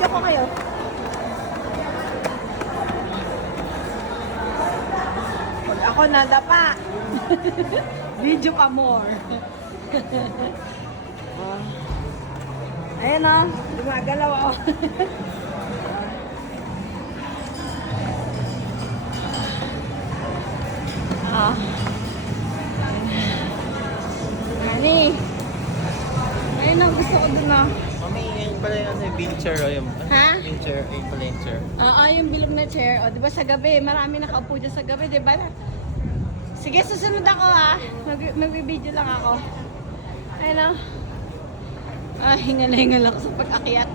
Video ko kayo. Pag ako nadapa. Video ka more. Ayan o. Gumagalaw ako. Nani. Ayun ang gusto ko dun na. Mami, yung pala yung wheelchair o yung... Ha? Wheelchair, yung pala yung chair. Oo, yung bilog na chair. O, di ba sa gabi? Marami nakaupo dyan sa gabi, di ba? Sige, susunod ako ha. Magbibideo lang ako. Ayun o. Hingal na hingal ako sa pag-akyat.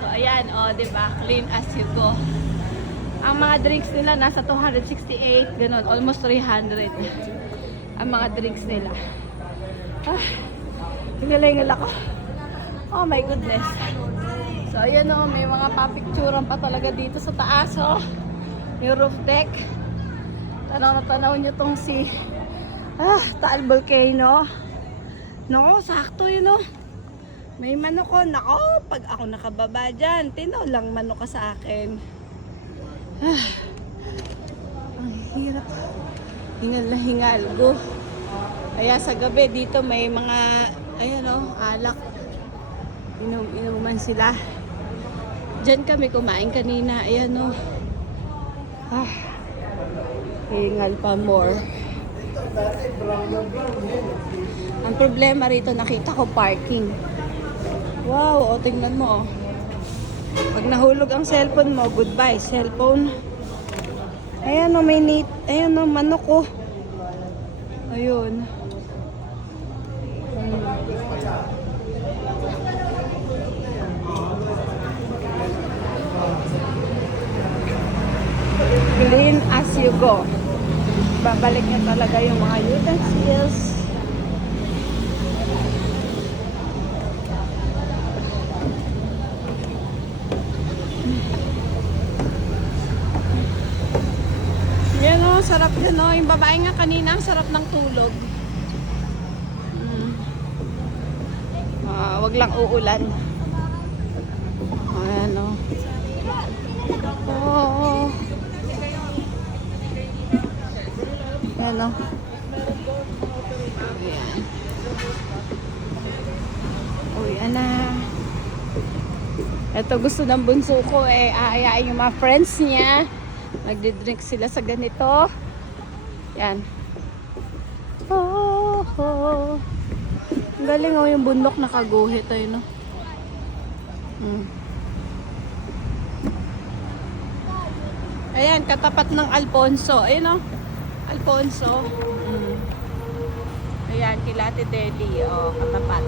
So, ayan, o, di ba? Clean as you go. Ang mga drinks nila nasa 268, ganun, almost 300. Ang mga drinks nila. Hingal ako. Oh my goodness. So, ayan o, may mga papicturan pa talaga dito sa taas, oh. Yung roof deck. Tanaw na tanaw nyo tong si Taal Volcano. Nako, sakto yun, oh. May manok ko. Nako, pag ako nakababa dyan, tinaw lang manok ka sa akin. Ang hirap. Hingal na hingal. Go. Kaya sa gabi dito may mga, ayan o, alak. Inuman sila. Diyan kami kumain kanina. Ayan o. Hingal pa more. Ang problema rito, nakita ko parking. Wow, o tingnan mo o. Pag nahulog ang cellphone mo, goodbye cellphone. Ayan o, may neat. Ayan o, manok o. Ayun. Clean as you go. Babalik niya talaga yung mga utensils. Yan o, sarap din o. Yung babae nga kanina, ang sarap ng tulog. Wag lang uulan. Ayan o. Oh. Ayan o. Ayan. Uy, ana. Ito gusto ng bunso ko eh. Aayain yung mga friends niya. Nagdi-drink sila sa ganito. Yan. Oh, oh. Ang galing oh, yung bundok nakaguhit tayo, no? Ayan, katapat ng Alfonso. Ayun, oh. Alfonso. Ayan, Kilate Deli. Oh, katapat.